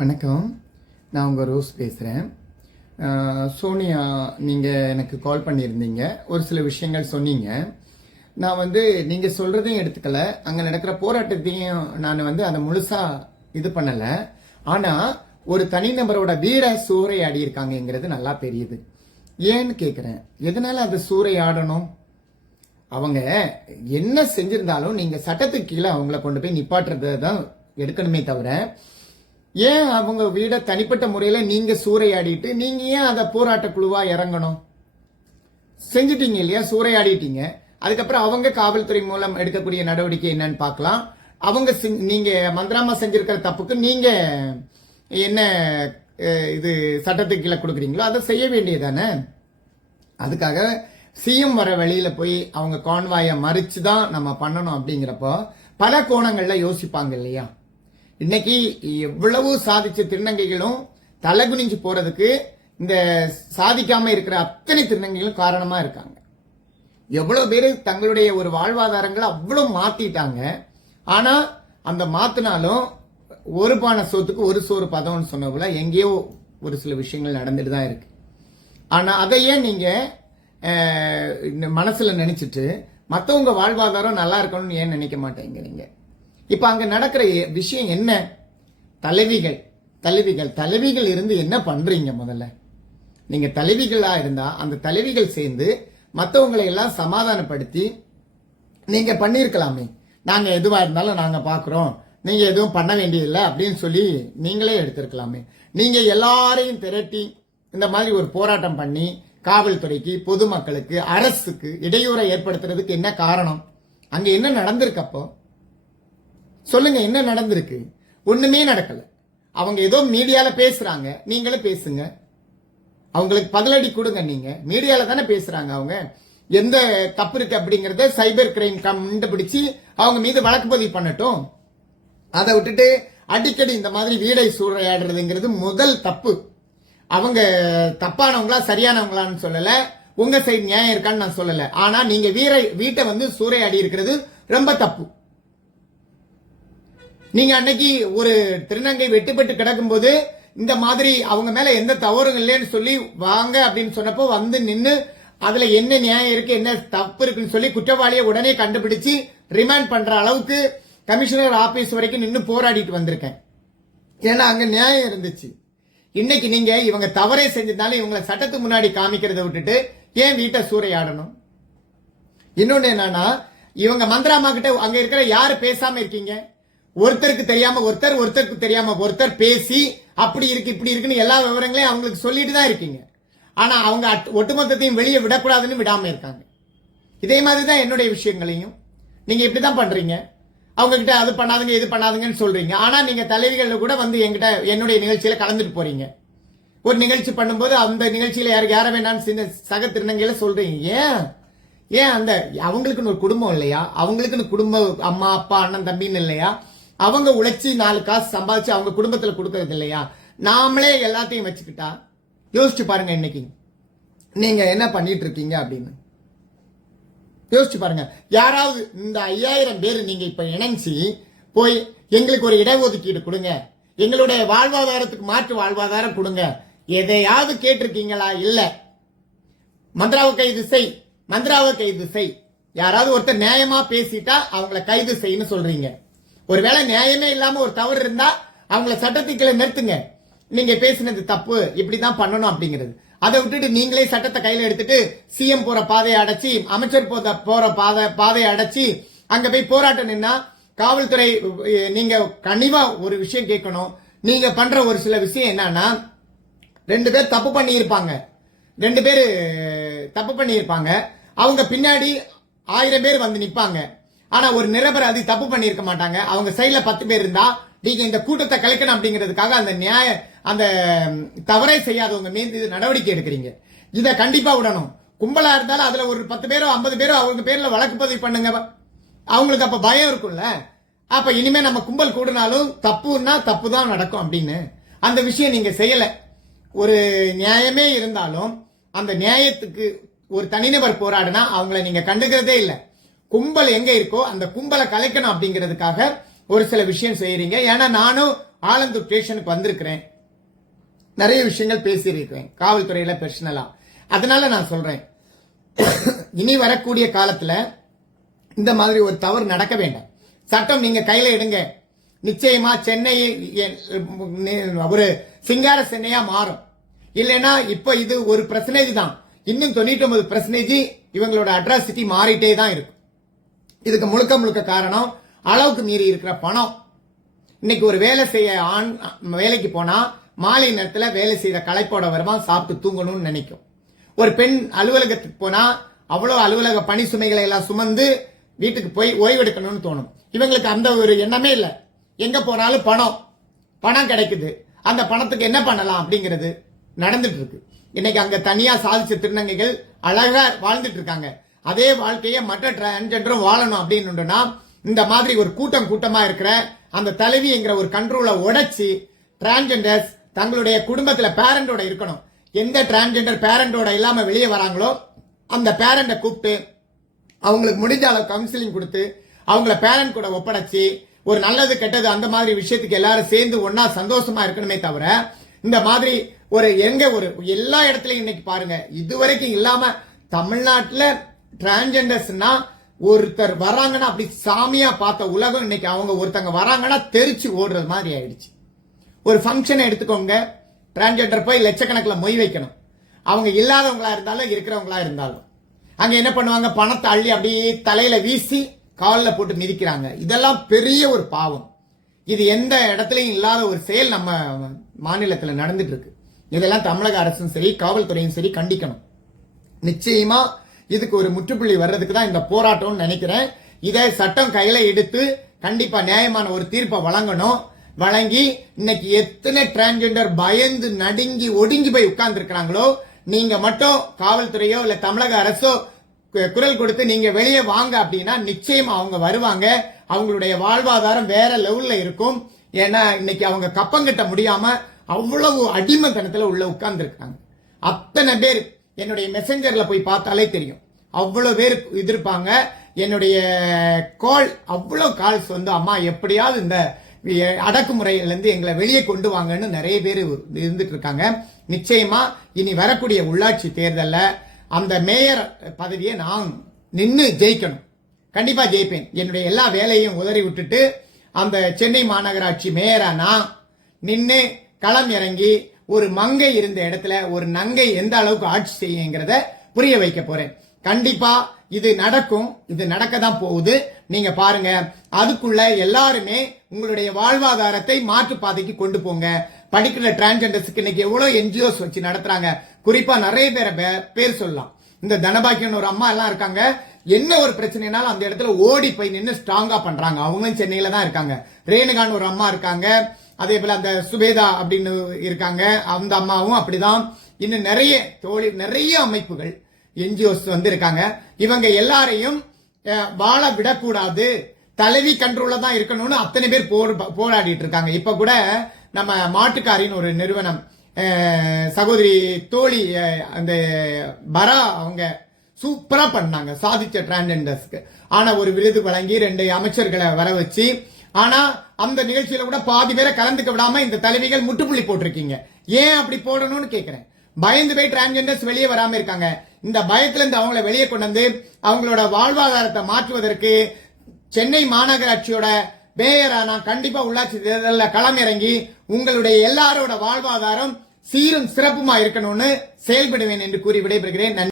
வணக்கம். நான் உங்கள் ரோஸ் பேசுகிறேன். சோனியா, நீங்கள் எனக்கு கால் பண்ணியிருந்தீங்க. ஒரு சில விஷயங்கள் சொன்னீங்க. நான் நீங்கள் சொல்கிறதையும் எடுத்துக்கல, அங்கே நடக்கிற போராட்டத்தையும் நான் அதை முழுசாக இது பண்ணலை. ஆனால் ஒரு தனிநபரோட வீடை சூறையாடி இருக்காங்கங்கிறது நல்லா தெரியுது. ஏன்னு கேட்குறேன். எதனால அதை சூறையாடணும்? அவங்க என்ன செஞ்சிருந்தாலும் நீங்கள் சட்டத்துக்கு கீழே அவங்கள கொண்டு போய் நிப்பாட்டுறதை தான் எடுக்கணுமே தவிர, ஏன் அவங்க வீட தனிப்பட்ட முறையில நீங்க சூறையாடிட்டு நீங்க ஏன் அதை போராட்ட குழுவா இறங்கணும்? செஞ்சுட்டீங்க இல்லையா, சூறையாடிட்டீங்க. அதுக்கப்புறம் அவங்க காவல்துறை மூலம் எடுக்கக்கூடிய நடவடிக்கை என்னன்னு பார்க்கலாம். அவங்க நீங்க மந்திராமா செஞ்சிருக்கிற தப்புக்கு நீங்க என்ன இது சட்டத்துக்கு கீழே கொடுக்குறீங்களோ அதை செய்ய வேண்டியதானே. அதுக்காக சிஎம் வர வழியில போய் அவங்க கான்வாயை மறிச்சு தான் நம்ம பண்ணணும் அப்படிங்கிறப்போ பல கோணங்கள்ல யோசிப்பாங்க இல்லையா. இன்னைக்கு எவ்வளவு சாதிச்ச திருநங்கைகளும் தலைகுனிஞ்சு போறதுக்கு இந்த சாதிக்காம இருக்கிற அத்தனை திருநங்கைகளும் காரணமா இருக்காங்க. எவ்வளவு பேரு தங்களுடைய ஒரு வாழ்வாதாரங்களை அவ்வளவு மாத்திட்டாங்க. ஆனா அந்த மாத்தினாலும் ஒரு பானை சோத்துக்கு ஒரு சோறு பதம்னு சொன்ன போல எங்கேயோ ஒரு சில விஷயங்கள் நடந்துட்டு தான் இருக்கு. ஆனா அதையே நீங்க மனசுல நினைச்சிட்டு மற்றவங்க வாழ்வாதாரம் நல்லா இருக்கணும்னு ஏன் நினைக்க மாட்டேங்கிறீங்க? இப்ப அங்க நடக்கிற விஷயம் என்ன? தலைவிகள் இருந்து என்ன பண்றீங்க? முதல்ல நீங்க தலைவிகளா இருந்தா அந்த தலைவிகள் சேர்ந்து மற்றவங்களை எல்லாம் சமாதானப்படுத்தி நீங்க பண்ணிருக்கலாமே. நாங்க எதுவா இருந்தாலும் நாங்க பாக்குறோம், நீங்க எதுவும் பண்ண வேண்டியதில்லை அப்படின்னு சொல்லி நீங்களே எடுத்திருக்கலாமே. நீங்க எல்லாரையும் திரட்டி இந்த மாதிரி ஒரு போராட்டம் பண்ணி காவல்துறைக்கு, பொதுமக்களுக்கு, அரசுக்கு இடையூறை ஏற்படுத்துறதுக்கு என்ன காரணம்? அங்க என்ன நடந்திருக்கு? அப்போ சொல்லுங்க, என்ன நடந்திருக்கு? ஒண்ணுமே நடக்கல. அவங்க ஏதோ மீடியால பேசுறாங்க, நீங்களும் பேசுங்க. அவங்களுக்கு பதிலடி கொடுங்க. நீங்க மீடியால தானே பேசுறாங்க. அவங்க எந்த தப்பு இருக்கு அப்படிங்கறத சைபர் கிரைம் கண்டுபிடிச்சு அவங்க மீது வழக்கு பதிவு பண்ணட்டும். அதை விட்டுட்டு அடிக்கடி இந்த மாதிரி வீடை சூறையாடுறதுங்கிறது முதல் தப்பு. அவங்க தப்பானவங்களா சரியானவங்களான்னு சொல்லல, உங்க சைடு நியாயம் இருக்கான்னு நான் சொல்லல. ஆனா நீங்க வீட்டை சூறையாடி இருக்கிறது ரொம்ப தப்பு. நீங்க அன்னைக்கு ஒரு திருநங்கை வெட்டுப்பட்டு கிடக்கும் போது இந்த மாதிரி அவங்க மேல எந்த தவறும் இல்லைன்னு சொல்லி வாங்க அப்படின்னு சொன்னப்போ நின்னு அதுல என்ன நியாயம் இருக்கு, என்ன தப்பு இருக்குன்னு சொல்லி குற்றவாளியை உடனே கண்டுபிடிச்சு ரிமாண்ட் பண்ற அளவுக்கு கமிஷனர் ஆபீஸ் வரைக்கும் நின்னு போராடிட்டு வந்திருக்கேன். ஏன்னா அங்க நியாயம் இருந்துச்சு. இன்னைக்கு நீங்க இவங்க தவறே செஞ்சிருந்தாலும் இவங்களை சட்டத்துக்கு முன்னாடி காமிக்கிறத விட்டுட்டு ஏன் வீட்டை சூறையாடணும்? இன்னொன்னு என்னன்னா, இவங்க மந்திராமா கிட்ட அங்க இருக்கிற யாரு பேசாம இருக்கீங்க? ஒருத்தருக்கு தெரியாம ஒருத்தருக்கு தெரியாம ஒருத்தர் பேசி அப்படி இருக்கு இப்படி இருக்குன்னு எல்லா விவரங்களையும் அவங்களுக்கு சொல்லிட்டு தான் இருக்கீங்க. ஆனா அவங்க ஒட்டுமொத்தத்தையும் வெளியே விடக்கூடாதுன்னு விடாம இருக்காங்க. இதே மாதிரிதான் என்னுடைய விஷயங்களையும் நீங்க இப்படிதான் பண்றீங்க. அவங்க கிட்ட அது பண்ணாதுங்க இது பண்ணாதுங்கன்னு சொல்றீங்க. ஆனா நீங்க தலைவிகள் கூட என்கிட்ட என்னுடைய நிகழ்ச்சியில கலந்துட்டு போறீங்க. ஒரு நிகழ்ச்சி பண்ணும்போது அந்த நிகழ்ச்சியில யார வேண்டாம்னு சக திருநங்கையில சொல்றீங்க. ஏன் அந்த அவங்களுக்குன்னு ஒரு குடும்பம் இல்லையா? அவங்களுக்குன்னு குடும்பம், அம்மா அப்பா அண்ணன் தம்பின்னு இல்லையா? அவங்க உழைச்சி 4 காசு சம்பாதிச்சு அவங்க குடும்பத்துல கொடுக்கறது இல்லையா? நாமளே எல்லாத்தையும் வச்சுக்கிட்டா யோசிச்சு பாருங்க, இன்னைக்கு நீங்க என்ன பண்ணிட்டு இருக்கீங்க அப்படின்னு யோசிச்சு பாருங்க. யாராவது இந்த 5000 பேர் நீங்க இப்ப இணைஞ்சி போய் எங்களுக்கு ஒரு இடஒதுக்கீடு கொடுங்க, எங்களுடைய வாழ்வாதாரத்துக்கு மாற்று வாழ்வாதாரம் கொடுங்க, எதையாவது கேட்டிருக்கீங்களா? இல்ல. மந்திராவை கைது செய். யாராவது ஒருத்தர் நியாயமா பேசிட்டா அவங்களை கைது செய்யணும் சொல்றீங்க. ஒருவேளை நியாயமே இல்லாம ஒரு தவறு இருந்தா அவங்கள சட்டத்துக்குள்ள நிறுத்துங்க. நீங்க பேசினது தப்பு, இப்படிதான் பண்ணணும் அப்படிங்கிறது. அதை விட்டுட்டு நீங்களே சட்டத்தை கையில எடுத்துட்டு சிஎம் போற பாதையை அடைச்சி, அமைச்சர் போற பாதையை அடைச்சி அங்க போய் போராட்டம் நின்னா காவல்துறை, நீங்க கண்டிப்பா ஒரு விஷயம் கேட்கணும். நீங்க பண்ற ஒரு சில விஷயம் என்னன்னா, 2 பேர் தப்பு பண்ணியிருப்பாங்க, அவங்க பின்னாடி 1000 பேர் வந்து நிப்பாங்க. ஆனா ஒரு நிரபராதி தப்பு பண்ணிருக்க மாட்டாங்க. அவங்க சைட்ல 10 பேர் இருந்தா நீங்க இந்த கூட்டத்தை கலைக்கணும் அப்படிங்கிறதுக்காக அந்த தவறை செய்யாதவங்க மீது நடவடிக்கை எடுக்கிறீங்க. இத கண்டிப்பா விடணும். கும்பலா இருந்தாலும் அதுல ஒரு 10 பேரோ 50 பேரோ அவங்க பேர்ல வழக்கு பதிவு பண்ணுங்க. அவங்களுக்கு அப்ப பயம் இருக்கும்ல. அப்ப இனிமே நம்ம கும்பல் கூடினாலும் தப்புன்னா தப்பு தான் நடக்கும் அப்படின்னு அந்த விஷயம் நீங்க செய்யல. ஒரு நியாயமே இருந்தாலும் அந்த நியாயத்துக்கு ஒரு தனிநபர் போராடினா அவங்களை நீங்க கண்டுக்கிறதே இல்லை. கும்பல் எங்க இருக்கோ அந்த கும்பலை கலைக்கணும் அப்படிங்கிறதுக்காக ஒரு சில விஷயம் செய்யறீங்க. ஏன்னா நானும் ஆலந்தூர் ஸ்டேஷனுக்கு வந்திருக்கிறேன், நிறைய விஷயங்கள் பேசியிருக்கிறேன் காவல்துறையில பர்சனலா. அதனால நான் சொல்றேன், இனி வரக்கூடிய காலத்துல இந்த மாதிரி ஒரு தவறு நடக்க வேண்டாம். சட்டம் நீங்க கையில எடுங்க. நிச்சயமா சென்னை ஒரு சிங்கார சென்னையா மாறும். இல்லைன்னா இப்ப இது 1% தான், இன்னும் 99% இவங்களோட அட்ராசிட்டி மாறிட்டே தான் இருக்கும். இதுக்கு முழுக்க முழுக்க காரணம் அளவுக்கு மீறி இருக்கிற பணம். இன்னைக்கு ஒரு வேலை செய்ய வேலைக்கு போனா மாலை நேரத்துல வேலை செய்த களைப்போட வருமா, சாப்பிட்டு தூங்கணும்னு நினைக்கும். ஒரு பெண் அலுவலகத்துக்கு போனா அவ்வளவு அலுவலக பணி சுமைகளை எல்லாம் சுமந்து வீட்டுக்கு போய் ஓய்வெடுக்கணும்னு தோணும். இவங்களுக்கு அந்த ஒரு எண்ணமே இல்லை. எங்க போனாலும் பணம் கிடைக்குது, அந்த பணத்துக்கு என்ன பண்ணலாம் அப்படிங்கிறது நடந்துட்டு இருக்கு. இன்னைக்கு அங்க தனியா சாதிச்ச திருநங்கைகள் அழகா வாழ்ந்துட்டு இருக்காங்க. அதே வாழ்க்கையை மற்ற டிரான்ஜெண்டரும் வாழணும் அப்படின்னு இந்த மாதிரி ஒரு கூட்டமா இருக்கிற அந்த தலைவி என்கிற ஒரு கண்ட்ரோலை உடைச்சி டிரான்ஜெண்டர்ஸ் தங்களுடைய குடும்பத்துல பேரண்டோட இருக்கணும். எந்த டிரான்ஜெண்டர் பேரண்டோட இல்லாம வெளியே வராங்களோ அந்த பேரண்ட கூப்பிட்டு அவங்களுக்கு முடிஞ்ச அளவு கவுன்சிலிங் கொடுத்து அவங்கள பேரண்ட் கூட ஒப்படைச்சு ஒரு நல்லது கெட்டது அந்த மாதிரி விஷயத்துக்கு எல்லாரும் சேர்ந்து ஒன்னா சந்தோஷமா இருக்கணுமே தவிர இந்த மாதிரி ஒரு எல்லா இடத்துலயும் இன்னைக்கு பாருங்க, இதுவரைக்கும் இல்லாம தமிழ்நாட்டுல டிரான்ஜெண்டர்ஸ்னா ஒருத்தர் வராங்கன்னா அப்படி சாமியா பார்த்த உலகம் இன்னைக்கு அவங்க ஒருத்தங்க வராங்கன்னா தெரிச்சு ஓடுறது மாதிரி ஆயிடுச்சு. ஒரு ஃபங்க்ஷனை எடுத்துக்கோங்க, டிரான்ஜெண்டர் போய் லட்சக்கணக்கில் மொய் வைக்கணும். அவங்க இல்லாதவங்களா இருந்தாலும் இருக்கிறவங்களா இருந்தாலும் அங்க என்ன பண்ணுவாங்க, பணத்தை அள்ளி அப்படியே தலையில வீசி காலில் போட்டு மிதிக்கிறாங்க. இதெல்லாம் பெரிய ஒரு பாவம். இது எந்த இடத்துலயும் இல்லாத ஒரு செயல் நம்ம மாநிலத்தில் நடந்துட்டு இருக்கு. இதெல்லாம் தமிழக அரசும் சரி காவல்துறையும் சரி கண்டிக்கணும். நிச்சயமா இதுக்கு ஒரு முற்றுப்புள்ளி வர்றதுக்கு தான் இந்த போராட்டம்னு நினைக்கிறேன். இதை சட்டம் கையில எடுத்து கண்டிப்பா நியாயமான ஒரு தீர்ப்பை வழங்கணும். வழங்கி இன்னைக்கு எத்தனை டிரான்ஜெண்டர் பயந்து நடுங்கி ஒடுங்கி போய் உட்கார்ந்து இருக்கிறாங்களோ, நீங்க மட்டும் காவல்துறையோ இல்ல தமிழக அரசோ குரல் கொடுத்து நீங்க வெளியே வாங்க அப்படின்னா நிச்சயமா அவங்க வருவாங்க. அவங்களுடைய வாழ்வாதாரம் வேற லெவல்ல இருக்கும். ஏன்னா இன்னைக்கு அவங்க கப்பங்கட்ட முடியாம அவ்வளவு அடிமைத்தனத்துல உள்ள உட்கார்ந்து இருக்காங்க. அத்தனை பேர் என்னுடைய மெசஞ்சர்ல போய் பார்த்தாலே தெரியும், அவ்வளவு பேர் எதிர்ப்பாங்க. என்னுடைய அவ்வளவு கால்ஸ் அம்மா எப்படியாவது இந்த அடக்குமுறையில இருந்து எங்களை வெளியே கொண்டு வாங்கன்னு நிறைய பேர் இருந்துட்டு இருக்காங்க. நிச்சயமா இனி வரக்கூடிய உள்ளாட்சி தேர்தல்ல அந்த மேயர் பதவியை நான் நின்னு ஜெயிக்கணும். கண்டிப்பா ஜெயிப்பேன். என்னுடைய எல்லா வேலையும் உதறி விட்டுட்டு அந்த சென்னை மாநகராட்சி மேயரா நான் நின்னு களம் இறங்கி ஒரு மங்கை இருந்த இடத்துல ஒரு நங்கை எந்த அளவுக்கு ஆட்சி செய்யுங்கிறத புரிய வைக்க போறேன். கண்டிப்பா இது நடக்கும், இது நடக்க தான் போகுது. நீங்க பாருங்க, அதுக்குள்ள எல்லாருமே உங்களுடைய வாழ்வாதாரத்தை மாற்று பாதைக்கு கொண்டு போங்க. படிக்கிற டிரான்ஜெண்டர்ஸ்க்கு இன்னைக்கு எவ்வளவு என்ஜிஓஸ் வச்சு நடத்துறாங்க. குறிப்பா நிறைய பேர் சொல்லலாம். இந்த தனபாக்கியன் ஒரு அம்மா எல்லாம் இருக்காங்க, என்ன ஒரு பிரச்சனைனாலும் அந்த இடத்துல ஓடி போய் நின்று ஸ்ட்ராங்கா பண்றாங்க. அவங்களும் சென்னையில தான் இருக்காங்க. ரேணுகான் ஒரு அம்மா இருக்காங்க, அதே போல அந்த சுபேதா அப்படின்னு இருக்காங்க, அந்த அம்மாவும் அப்படிதான். இன்னும் நிறைய அமைப்புகள் என்ஜிஓஸ் இருக்காங்க. இவங்க எல்லாரையும் வாழ விடக்கூடாது, தலைவி கண்ட்ரோல்ல தான் இருக்கணும்னு அத்தனை பேர் போராடிட்டு இருக்காங்க. இப்ப கூட நம்ம மாட்டுக்காரின் ஒரு நிறுவனம் சகோதரி தோழி அந்த பரா அவங்க சூப்பரா பண்ணாங்க, சாதிச்ச டிரான்ஜெண்டர்ஸ்க்கு. ஆனா ஒரு விருது வழங்கி 2 அமைச்சர்களை வர வச்சு, ஆனா அந்த நிகழ்ச்சியில கூட பாதி பேரை கலந்துக்க விடாம இந்த தலைவிகள் முட்டுப்புள்ளி போட்டிருக்கீங்க. ஏன் அப்படி போடணும்னு கேக்குறேன். பயந்து போய் டிரான்ஜெண்டர்ஸ் வெளியே வராம இருக்காங்க. இந்த பயத்துல இருந்து அவங்களை வெளியே கொண்டு வந்து அவங்களோட வாழ்வாதாரத்தை மாற்றுவதற்கு சென்னை மாநகராட்சியோட மேயரா நான் கண்டிப்பா உள்ளாட்சி தேர்தலில் களம் இறங்கி உங்களுடைய எல்லாரோட வாழ்வாதாரம் சீரும் சிறப்புமா இருக்கணும்னு செயல்படுவேன் என்று கூறி விடைபெறுகிறேன்.